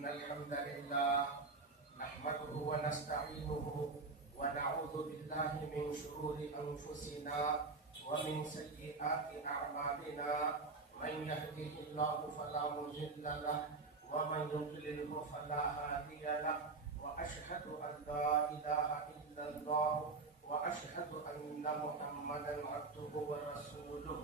إن الحمد لله نحمده ونستعينه ونعوذ بالله من شرور أنفسنا ومن سيئات أعمالنا من يهده الله فلا مضل له ومن يضلله فلا هادي له وأشهد أن لا إله إلا الله وأشهد أن محمدا عبده ورسوله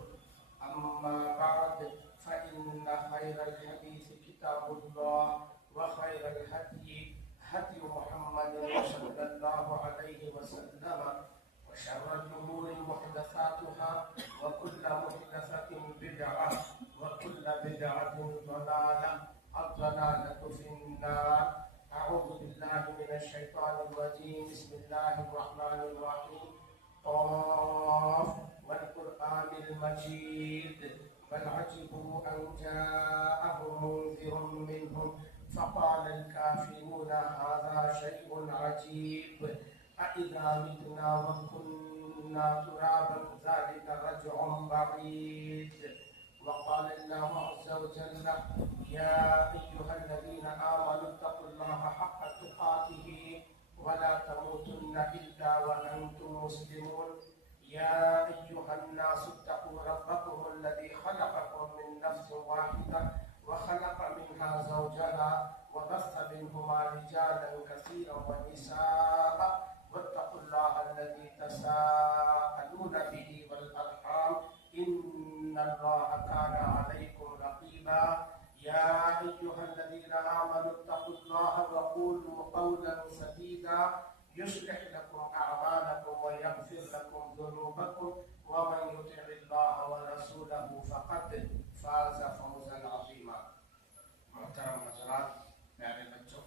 أما بعد فإن خير الحديث كتاب الله وخير الهدي هدي محمد صلى الله عليه وسلم وشر الأمور محدثاتها وكل محدثة بدعة وكل بدعة ضلالة الضلالة في النار. أعوذ بالله من الشيطان الرجيم. بسم الله الرحمن الرحيم. قاف والقرآن المجيد بل عجبوا أن جاءهم منذر منهم فقال الكافرون هذا شيء عجيب أإذا متنا وكنا ترابا ذلك رجع بعيد. وقال الله عز وجل يا أيها الذين آمنوا اتقوا الله حق تقاته ولا تموتن إلا وأنتم مسلمون. يا أيها الناس اتقوا ربكم الذي خلقكم من نفس واحدة وخلق منها زوجها وبث منهما رجالا كثيرا ونساء واتقوا الله الذي تساءلون به والأرحام إن الله كان عليكم رقيبا. يا أيها الذين آمنوا اتقوا الله وقولوا قولا سديدا يصلح لكم أعمالكم ويغفر لكم ذنوبكم ومن يطع الله ورسوله فقد فاز فوزا عظيما. محترم حضرات، پیارے بچوں،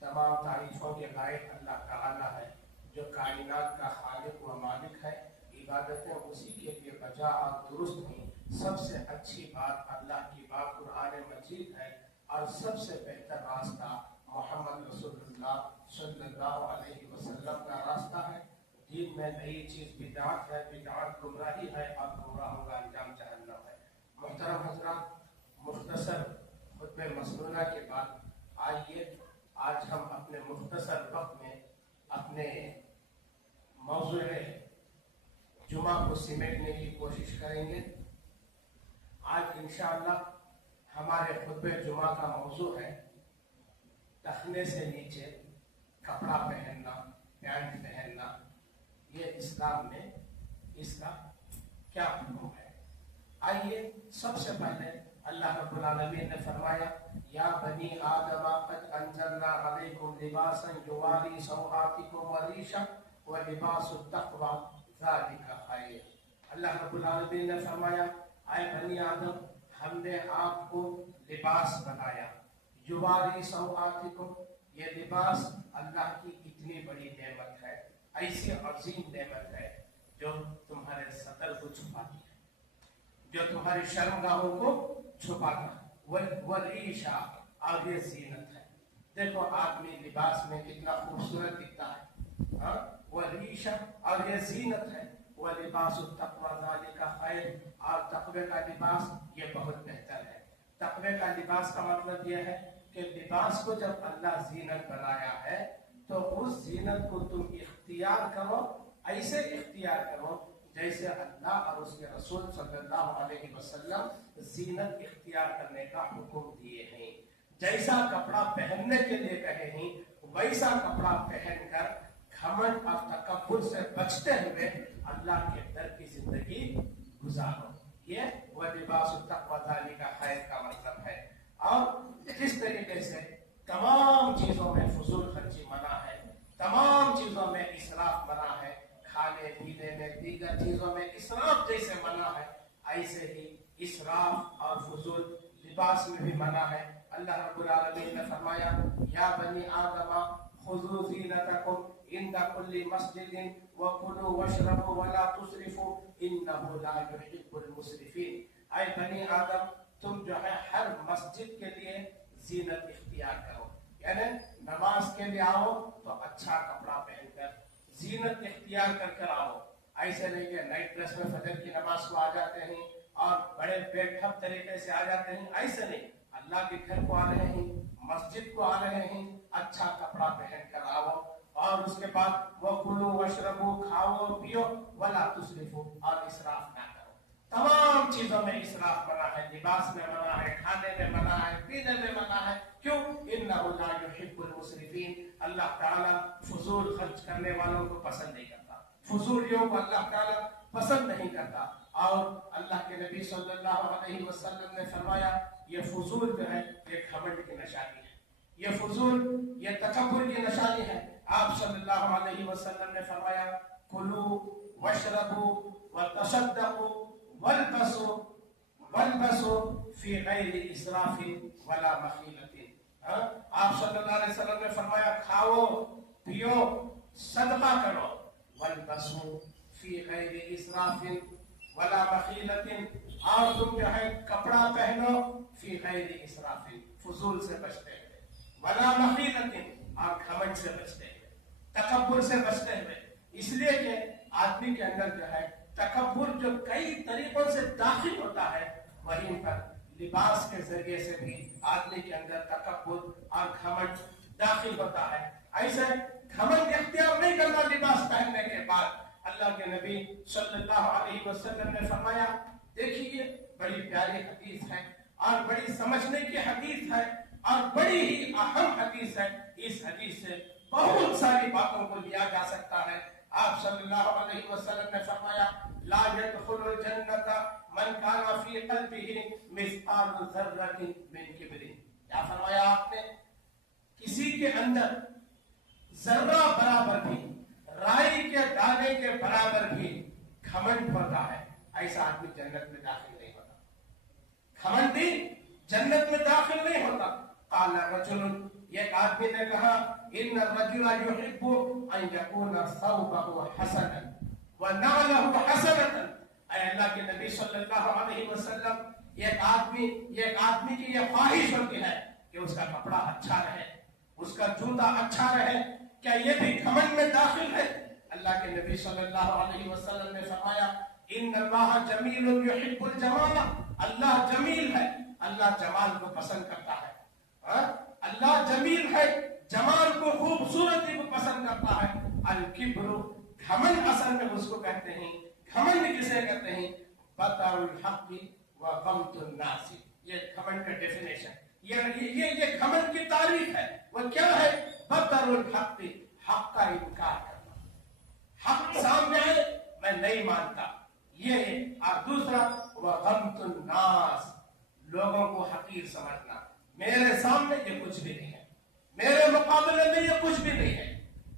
تمام تعریفوں کے لائق اللہ تعالی ہے جو کائنات کا خالق و مالک ہے. عبادتیں اسی کے لیے بجا اور درست ہیں. سب سے اچھی بات اللہ کی بات قرآن مجید ہے اور سب سے بہتر راستہ محمد رسول اللہ صلی اللہ علیہ وسلم کا راستہ ہے. دین میں نئی چیز بدعت ہے، بدعت گمراہی ہے اور گمراہوں کا انجام جہنم ہے. محترم حضرات، مختصر خطبہ مسنونہ کے بعد آئیے آج ہم اپنے مختصر وقت میں اپنے موضوع جمعہ کو سمیٹنے کی کوشش کریں گے. آج انشاءاللہ ہمارے خطبہ جمعہ کا موضوع ہے ٹخنے سے نیچے کپڑا پہننا، پینٹ پہننا. یہ اسلام میں اس کا کیا حکم ہے؟ آئیے سب سے پہلے اللہ رب العالمین نے فرمایا یا بنی آدم قد انزلنا علیکم لباسا یواری سوآتکم وریشا ولباس التقوی ذالک خیر. اللہ رب العالمین نے فرمایا اے بنی آدم، ہم نے آپ کو لباس بنایا. یواری سوآتکم، یہ لباس اللہ کی اتنی بڑی نعمت ہے، ایسی عظیم نعمت ہے جو تمہارے سطر کو چھپاتی ہے، جو تمہاری شرمگاہوں کو چھپاتا ہے. وریشا، اور یہ زینت ہے. دیکھو آدمی لباس میں کتنا خوبصورت دکھتا ہے. وریشا، اور یہ زینت ہے. ولباس التقوی ذالک خیر، اور تقوی کا لباس یہ بہت بہتر ہے. تقوی کا لباس کا مطلب یہ ہے کہ لباس کو جب اللہ زینت بنایا ہے تو اس زینت کو تم اختیار کرو، ایسے اختیار کرو جیسے اللہ اور اس کے رسول صلی اللہ علیہ وسلم زینت اختیار کرنے کا حکم دیے ہیں. جیسا کپڑا پہننے کے لیے کہے ہیں ویسا کپڑا پہن کر گھمنڈ اور تکبر سے بچتے ہوئے اللہ کے در کی زندگی گزارو. یہ وہ لباس التقوی ذالک خیر کا مطلب ہے. اور جس طریقے سے تمام چیزوں میں فضول خرچی منع ہے، تمام چیزوں میں اسراف منع ہے، کھانے پینے میں دیگر چیزوں میں اسراف جیسے منع ہے، ایسے ہی اسراف اور فضول لباس میں بھی منع ہے. اللہ رب العالمین نے فرمایا یا بنی آدم خذوا زینتکم عند کل مسجد وکلوا واشربوا ولا تسرفوا انہ لا یحب المسرفین. اے بنی آدم، تم جو ہے ہر مسجد کے لیے زینت اختیار کرو، یعنی نماز کے لیے آؤ تو اچھا کپڑا پہن کر زینت اختیار کر کر آؤ. ایسے نہیں کہ نائٹ ڈریس میں فجر کی نماز کو آ جاتے ہیں اور بڑے بے ڈھب طریقے سے آ جاتے ہیں. ایسے نہیں، اللہ کے گھر کو آ رہے ہیں، مسجد کو آ رہے ہیں، اچھا کپڑا پہن کر آؤ، اور اس کے بعد وَكُلُوا وَاشْرَبُوا، کھاؤ پیو، وَلَا تُسْرِفُوا، اور اسراف نہ کرو۔ تمام چیزوں میں اسراف منع ہے، لباس میں منع ہے، کھانے میں منع ہے، پینے میں منع ہے۔ کیوں؟ إِنَّهُ لَا يُحِبُّ الْمُسْرِفِينَ، اللہ تعالیٰ فضول خرچ کرنے والوں کو پسند نہیں کرتا، فضولیوں کو اللہ تعالیٰ پسند نہیں کرتا۔ اور اللہ کے نبی صلی اللہ علیہ وسلم نے فرمایا یہ فضول جو ہے یہ گھمنڈ کی نشانی ہے، یہ فضول یہ تکبر کی نشانی ہے۔ آپ صلی اللہ علیہ وسلم نے فرمایا کلوا واشربوا وتصدقوا والبسوا فی غیر اسراف ولا مخیلۃ۔ آپ صلی اللہ علیہ وسلم نے فرمایا کھاؤ پیو صدقہ کرو، والبسوا فی غیر اسراف ولا مخیلۃ، اور تم جو ہے کپڑا پہنو فی غیر اسراف، فضول سے بچتے ہوئے، ولا مخیلۃ، اور گھمنڈ سے بچتے ہوئے، تکبر سے بچتے ہوئے۔ اس لیے کہ آدمی کے اندر جو ہے تکبر جو کئی طریقوں سے داخل ہوتا ہے، وہیں پر لباس کے ذریعے سے بھی آدمی کے اندر تکبر اور گھمنڈ داخل ہوتا ہے۔ ایسے گھمنڈ اختیار نہیں کرنا لباس پہننے کے بعد۔ اللہ کے نبی صلی اللہ علیہ وسلم نے فرمایا، دیکھیے بڑی پیاری حدیث ہے اور بڑی سمجھنے کی حدیث ہے اور بڑی ہی اہم حدیث ہے۔ اس حدیث سے بہت ساری باتوں کو لیا جا سکتا ہے۔ آپ صلی اللہ علیہ وسلم نے فرمایا لا يدخل الجنة من كان في قلبه مثقال ذرة من کبر۔ کیا فرمایا آپ نے؟ کسی کے اندر ذرہ برابر بھی، رائی کے دانے کے برابر بھی گھمنڈ ہوتا ہے، ایسا آدمی جنت میں داخل نہیں ہوتا، گھمنڈی جنت میں داخل نہیں ہوتا۔ قال رجل، ایک آدمی نے کہا ان الرجل يحب ان يكون ثوبه حسنا ونعله حسنة۔ اے اللہ کے نبی صلی اللہ علیہ وسلم، ایک آدمی کی یہ خواہش ہوتی ہے کہ اس کا کپڑا اچھا رہے، اس کا جوتا اچھا رہے، کیا یہ بھی گھمنڈ میں داخل ہے؟ اللہ کے نبی صلی اللہ علیہ وسلم نے فرمایا ان اللہ جمیل یحب الجمال، اللہ جمیل ہے، اللہ جمال کو پسند کرتا ہے۔ اللہ جمیل ہے، جمال کو، خوبصورتی کو پسند کرتا ہے۔ الکبر، گھمنڈ اصل میں اس کو کہتے ہیں، گھمنڈ کسے کہتے ہیں؟ بطر الحق وغمط الناس، یہ گھمنڈ کا ڈیفینیشن، یہ گھمنڈ کی تعریف ہے۔ وہ کیا ہے؟ بطر الحق، حق کا انکار کرنا، حق سامنے ہے میں نہیں مانتا، یہ۔ اور دوسرا وغمط الناس، لوگوں کو حقیر سمجھنا، میرے سامنے یہ کچھ بھی نہیں ہے، میرے مقابلے میں یہ کچھ بھی نہیں ہے۔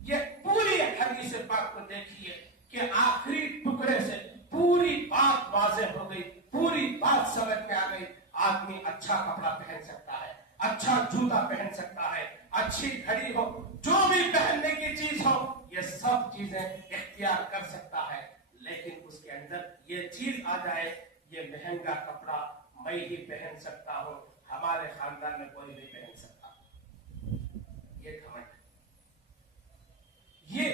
یہ پوری حدیث پاک کو دیکھیے کہ آخری ٹکڑے سے پوری بات واضح ہو گئی، پوری بات سمجھ میں آ گئی۔ آدمی اچھا کپڑا پہن سکتا ہے، اچھا جوتا پہن سکتا ہے، اچھی گھڑی ہو، جو بھی پہننے کی چیز ہو، یہ سب چیزیں اختیار کر سکتا ہے، لیکن اس کے اندر یہ چیز آ جائے یہ مہنگا کپڑا میں ہی پہن سکتا ہوں، ہمارے خاندان میں کوئی نہیں پہن سکتا، یہ گھمنڈ ہے۔ یہ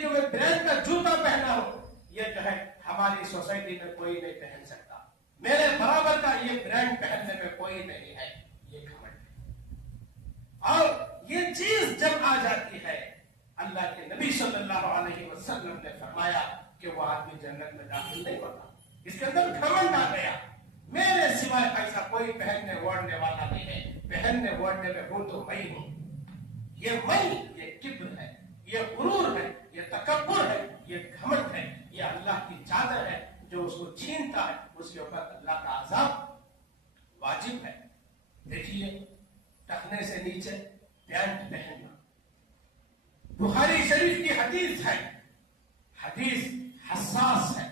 جو میں برانڈ کا جوتا پہنا ہوں، یہ جو ہے ہماری سوسائٹی میں کوئی نہیں پہن سکتا، میرے برابر کا یہ برانڈ پہننے میں کوئی نہیں ہے، یہ گھمنڈ ہے۔ اور یہ چیز جب آ جاتی ہے، اللہ کے نبی صلی اللہ علیہ وسلم نے فرمایا کہ وہ آدمی جنت میں داخل نہیں ہوتا، اس کے اندر گھمنڈ آ گیا، میرے سوائے ایسا کوئی پہننے اوڑھنے والا نہیں ہے، پہننے اوڑھنے میں ہوں تو میں ہوں۔ یہ کبر ہے، یہ غرور ہے، یہ تکبر ہے، یہ گھمنڈ ہے، یہ اللہ کی چادر ہے، جو اس کو چھینتا ہے اس کے اوپر اللہ کا عذاب واجب ہے۔ دیکھیے ٹخنے سے نیچے پینٹ پہننا، بخاری شریف کی حدیث ہے، حدیث حساس ہے،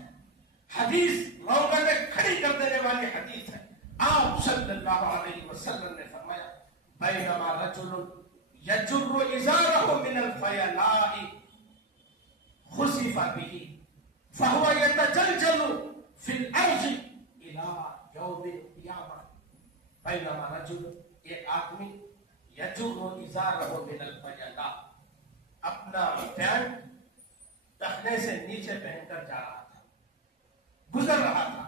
حدیث روغنیں کھڑی کر دینے والی حدیث ہے۔ آپ صلی اللہ علیہ وسلم نے فرمایا بینما رجل یجر ازارہ من الفیلاء خسف به فهو يتجلجل في الارض الى یوم القیامہ۔ بینما رجل، ایک آدمی، یجر ازارہ من الفیلاء، اپنا پینٹ ٹخنے سے نیچے پہن کر جا رہا تھا، گزر رہا تھا،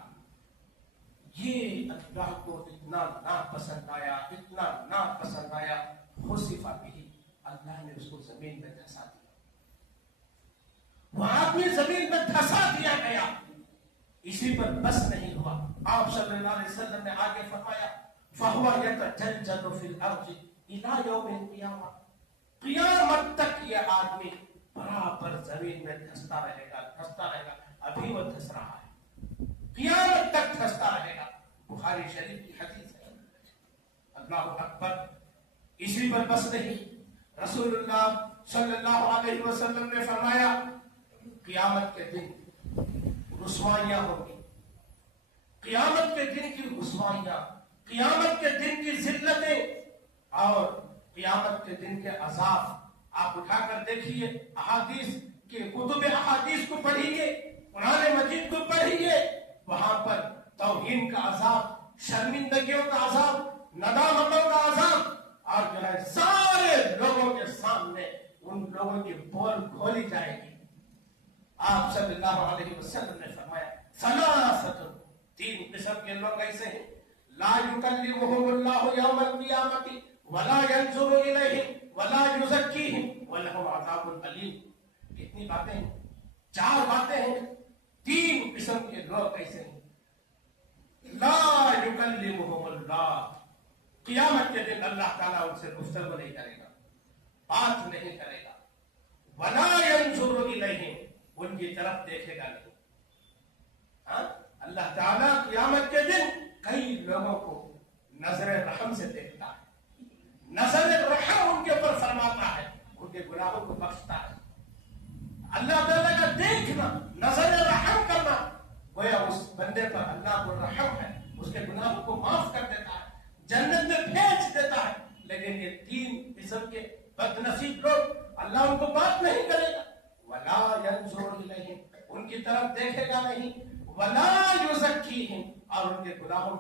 یہ اللہ کو اتنا ناپسند آیا، اتنا ناپسند آیا، خسف بہ، اللہ نے اس کو زمین میں دھسا دیا، وہ آدمی زمین میں دھسا دیا گیا۔ اسی پر بس نہیں ہوا، آپ صلی اللہ علیہ وسلم نے آگے فرمایا فَهُوَ يَتَجَلْجَلُ فِي الْأَرْضِ إِلَى يَوْمِ الْقِيَامَةِ، قیامت تک یہ آدمی برابر زمین میں دھستا رہے گا، دھستا رہے گا، ابھی وہ دھس رہا ہے، قیامت تک دھستا رہے گا۔ بخاری شریف کی حدیث ہے۔ اللہ اکبر۔ اسی پر بس نہیں، رسول اللہ صلی اللہ علیہ وسلم نے فرمایا قیامت کے دن رسوائیاں ہوگی، قیامت کے دن کی رسوائیاں، قیامت کے دن کی ذلتیں اور قیامت کے دن کے عذاب۔ آپ اٹھا کر دیکھیے احادیث کے کتب احادیث کو پڑھیے، قرآن مجید کو پڑھیے، وہاں پر توہین کا عذاب، شرمندگیوں کا عذاب، ندامتوں کا عذاب، اور جو ہے سارے لوگوں کے سامنے ان لوگوں کی پول کھولی جائے گی۔ آپ صلی اللہ علیہ وسلم نے فرمایا ثلاثۃ، تین قسم کے لوگ ایسے ہیں، لا یکلمہم اللہ یوم القیامۃ ولا ینظر الیہم ولا یزکیہم ولہم عذاب الیم۔ کتنی باتیں ہیں؟ چار باتیں ہیں۔ تین قسم کے لوگ ایسے ہیں، لا یکلمہم اللہ، قیامت کے دن اللہ تعالیٰ ان سے گفتگو نہیں کرے گا، بات نہیں کرے گا، ولا ینظر الیہم، ان کی طرف دیکھے گا نہیں۔ ہاں، اللہ تعالیٰ قیامت کے دن کئی لوگوں کو نظر رحم سے دیکھتا ہے، نظر رحم ان کے اوپر فرماتا ہے، ان کے گناہوں کو بخشتا ہے۔ اللہ تعالیٰ کا دیکھنا، نظر رحم کرنا، گویا اس بندے پر اللہ کو رحم ہے، اس کے گناہوں کو معاف کر دیتا ہے، جنت میں بھیج دیتا ہے۔ لیکن یہ تین قسم کے بد نصیب لوگ، اللہ ان کو بات نہیں کرے گا، ولا ینظر الیہم، ان کی طرف دیکھے گا نہیں، ولا یزکیہم، اور ان کے گناہوں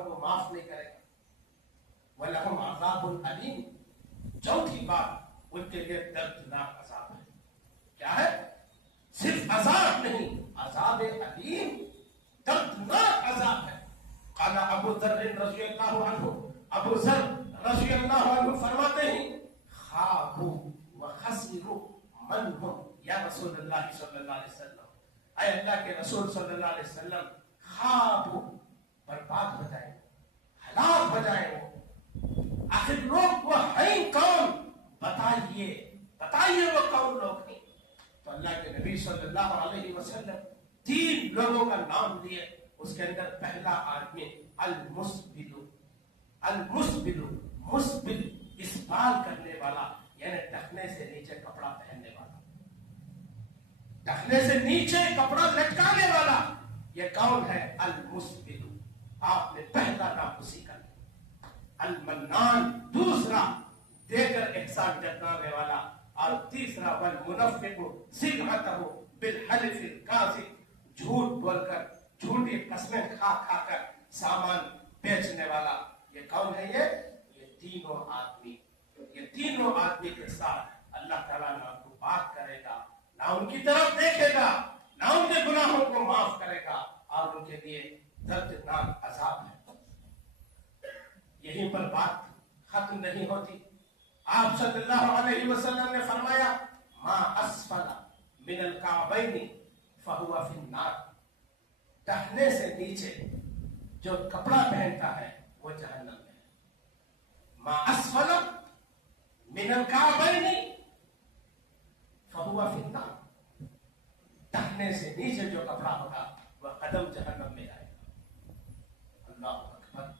کو معاف نہیں کرے گا، وَلَهُمْ عَذَابٌ أَلِيمٌ۔ چوتھی بات، ان کے لیے دردناک عذاب ہے۔ کیا ہے؟ صرف عذاب نہیں، عذاب علیم، دردناک عذاب ہے۔ قال ابو ذر رضی اللہ عنہ، ابو ذر رضی اللہ عنہ فرماتے ہیں خابوا وخسروا من هم یا رسول اللہ صلی اللہ علیہ وسلم، اے اللہ کے رسول صلی اللہ علیہ وسلم، خواب برباد ہو جائے، ہلاک ہو جائے وہ، آخر لوگ وہ ہیں کون؟ بتائیے وہ کون لوگ ہیں؟ تو اللہ کے نبی صلی اللہ علیہ وسلم تین لوگوں کا نام لیے، اس کے اندر پہلا آدمی المسبل، المسبل، مسبل اسبال کرنے والا، یعنی ٹخنے سے نیچے کپڑا پہننے والا، ٹخنے سے نیچے کپڑا لٹکانے والا، یہ کون ہے؟ المسبل۔ آپ نے پہلا نام اسی کا لیا۔ المنان دوسرا، دے کر احسان جتانے والا، اور تیسرا والمنفق صلعتہ بالحلف الکاذب، جھوٹ بول کر، جھوٹی قسمیں کھا کھا کر سامان بیچنے والا۔ یہ کون ہے؟ یہ تینوں آدمی، یہ تینوں آدمی کے ساتھ اللہ تعالیٰ نہ ان کو بات کرے گا، نہ ان کی طرف دیکھے گا، نہ ان کے گناہوں کو معاف کرے گا، اور ان کے لیے دردناک عذاب ہے۔ یہیں پر بات ختم نہیں ہوتی۔ آپ صلی اللہ علیہ وسلم نے فرمایا ما اسفل من الکعبین فہو فی النار، ٹخنے سے نیچے جو کپڑا پہنتا ہے وہ جہنم میں ہے۔ ما اسفل من الکعبین فہو فی النار، ٹخنے سے نیچے جو کپڑا ہوگا وہ قدم جہنم میں آئے گا۔ اللہ اکبر۔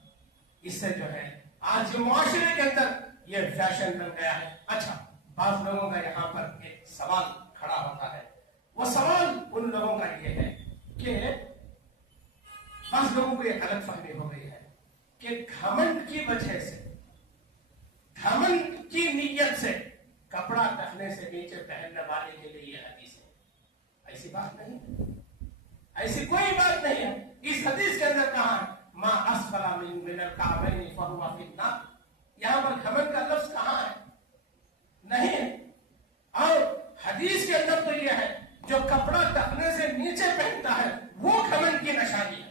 اس سے جو ہے آج معاشرے کے اندر یہ فیشن بن گیا ہے۔ اچھا، بعض لوگوں کا یہاں پر ایک سوال کھڑا ہوتا ہے، وہ سوال ان لوگوں کا یہ ہے کہ بعض لوگوں کو یہ غلط فہمی ہو گئی ہے کہ گھمنڈ کی وجہ سے، گھمنڈ کی نیت سے کپڑا ٹخنے سے نیچے پہننے والے کے لیے یہ حدیث ہے۔ ایسی بات نہیں ہے، ایسی کوئی بات نہیں ہے۔ اس حدیث کے اندر کہا ہے ما اسفل من الکعبین فہو فی النار، یہاں پر گھمنڈ کا لفظ کہاں ہے؟ نہیں ہے۔ اور حدیث کے اندر تو یہ ہے جو کپڑا ٹخنے سے نیچے پہنتا ہے وہ گھمنڈ کی نشانی ہے،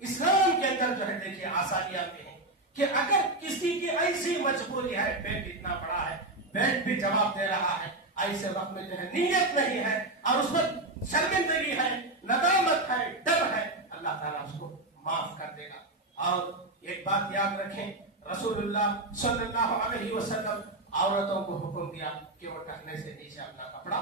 اسلام کے اندر جو ہے دیکھیے آسانیاں بھی ہیں کہ اگر کسی کی ایسی مجبوری ہے، پیٹ اتنا بڑا ہے، پیٹ بھی جواب دے رہا ہے، ایسے وقت میں جو ہے نیت نہیں ہے اور اس پر شرمندگی ہے، ندامت ہے، ڈر ہے، اللہ تعالیٰ اس کو معاف کر دے گا۔ اور ایک بات یاد رکھیں، رسول اللہ صلی اللہ علیہ وسلم عورتوں کو حکم دیا کہ وہ ٹخنے سے نیچے اپنا کپڑا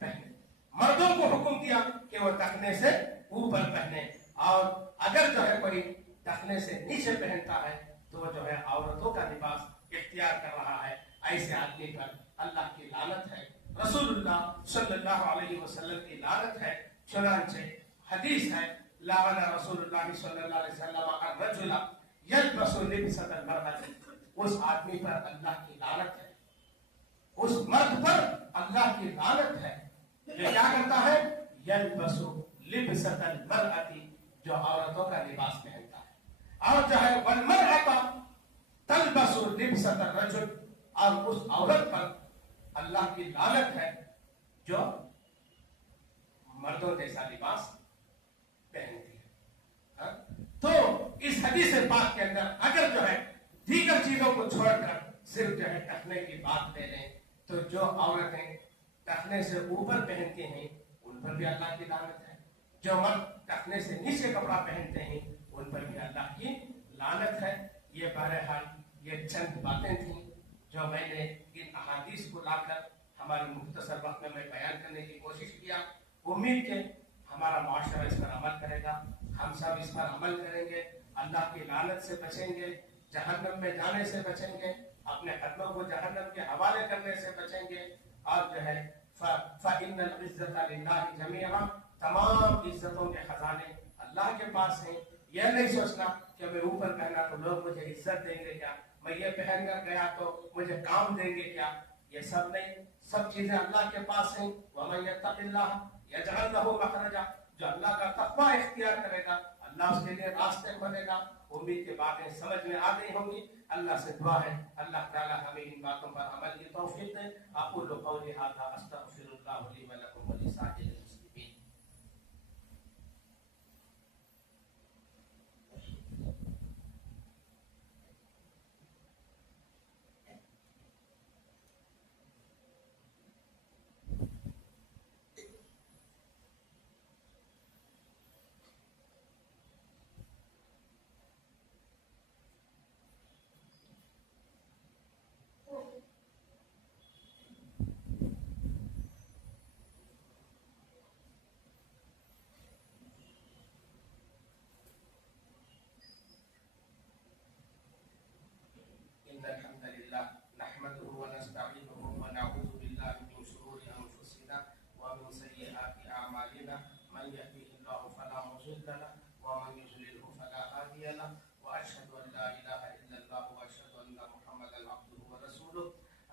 پہنے، مردوں کو حکم دیا کہ وہ ٹخنے سے اوپر پہنے، اور اگر جو ہے کوئی ٹخنے سے نیچے پہنتا ہے تو وہ جو ہے عورتوں کا لباس اختیار کر رہا ہے، ایسے آدمی پر اللہ کی لعنت ہے، رسول اللہ صلی اللہ علیہ وسلم کی لعنت ہے۔ چنانچہ حدیث ہے، لعن رسول اللہ صلی اللہ علیہ وسلم الرجل یلبس لبسۃ المرأة، اس آدمی پر اللہ کی لعنت ہے، اس مرد پر اللہ کی لعنت ہے جو کیا کرتا ہے، یلبس لبسۃ المرأة، جو عورتوں کا لباس پہنتا ہے، اور جو ہے والمرأة تلبس لبسۃ الرجل، اور اس عورت پر اللہ کی لعنت ہے جو مردوں جیسا لباس پہنتی ہے۔ تو اس حدیث پاک کے اندر اگر جو ہے دیگر چیزوں کو چھوڑ کر صرف جو ہے ٹخنے کی بات لے لیں تو جو عورتیں ٹخنے سے اوپر پہنتی ہیں ان پر بھی اللہ کی لعنت ہے، جو مرد ٹخنے سے نیچے کپڑا پہنتے ہیں ان پر بھی اللہ کی لعنت ہے۔ یہ بہرحال یہ چند باتیں تھیں جو میں نے ان احادیث کو لا کر ہمارے مختصر وقت میں بیان کرنے کی کوشش کیا۔ امید کہ ہمارا معاشرہ اس پر عمل کرے گا، ہم سب اس پر عمل کریں گے، اللہ کی لعنت سے بچیں گے، جہنم میں جانے سے بچیں گے، اپنے قدموں کو جہنم کے حوالے کرنے سے بچیں گے، اور جو ہے فَإِنَّ الْعِزَّةَ لِلَّهِ جَمِيعًا، تمام عزتوں کے خزانے اللہ کے پاس ہیں۔ یہ نہیں سوچنا کہ میں اوپر پہنا تو لوگ مجھے عزت دیں گے کیا، میں یہ پہن کر گیا تو مجھے کام دیں گے کیا، یہ سب نہیں، سب چیزیں اللہ کے پاس ہیں۔ وَمَن يَتَّقِ اللَّهَ يَجْعَلْ لَهُ مَخْرَجًا، جو اللہ کا تقویٰ اختیار کرے گا اللہ اس کے لیے راستے کھولے گا۔ امید کی باتیں سمجھ میں آ گئی ہوں گی، اللہ سے دعا ہے اللہ تعالی ہمیں ان باتوں پر عمل کی توفیق دے۔ اقول قولی ھذا استغفر اللہ لی ولکم ولسائر المسلمین۔ إن الحمد لله نحمده ونستعينه ونعوذ بالله من شرور أنفسنا ومن سيئات أعمالنا، من يهده الله فلا مضل له ومن يضلله فلا هادي له، وأشهد أن لا إله إلا الله وأشهد أن محمدا عبده ورسوله۔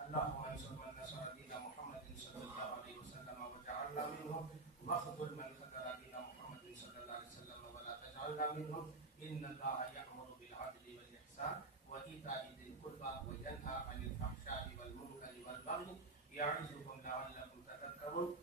اللهم انصر من نصر دين محمد صلى الله عليه وسلم وجعلنا منهم، واخذل من خذل دين محمد صلى الله عليه وسلم ولا تجعلنا منهم۔ إن الله يأمر بالعدل والإحسان وإيتاء ذي القربى وينهى عن الفحشاء والمنكر والبغي يعظكم لعلكم تذكرون۔